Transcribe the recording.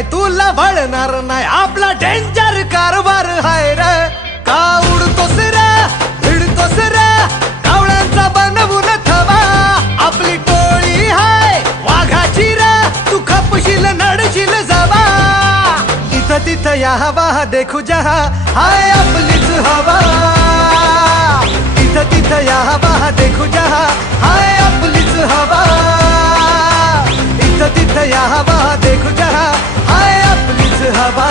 नाही तुला वळणार नाही आपला डेंजर कारभार हाय रे का उडतोस रे भिडतोस रे कावळ्यांचा बनवून थवा आपली टोळी हाय वाघाची रे तू खपशील नडशील जावा इथं तिथं या हवा देखू जहा हाय आपलीच हवा इथं तिथं या हवा देखू जहा हाय आपलीच हवा इथं तिथं या हवा देखू जहा हाय आपलीच हवा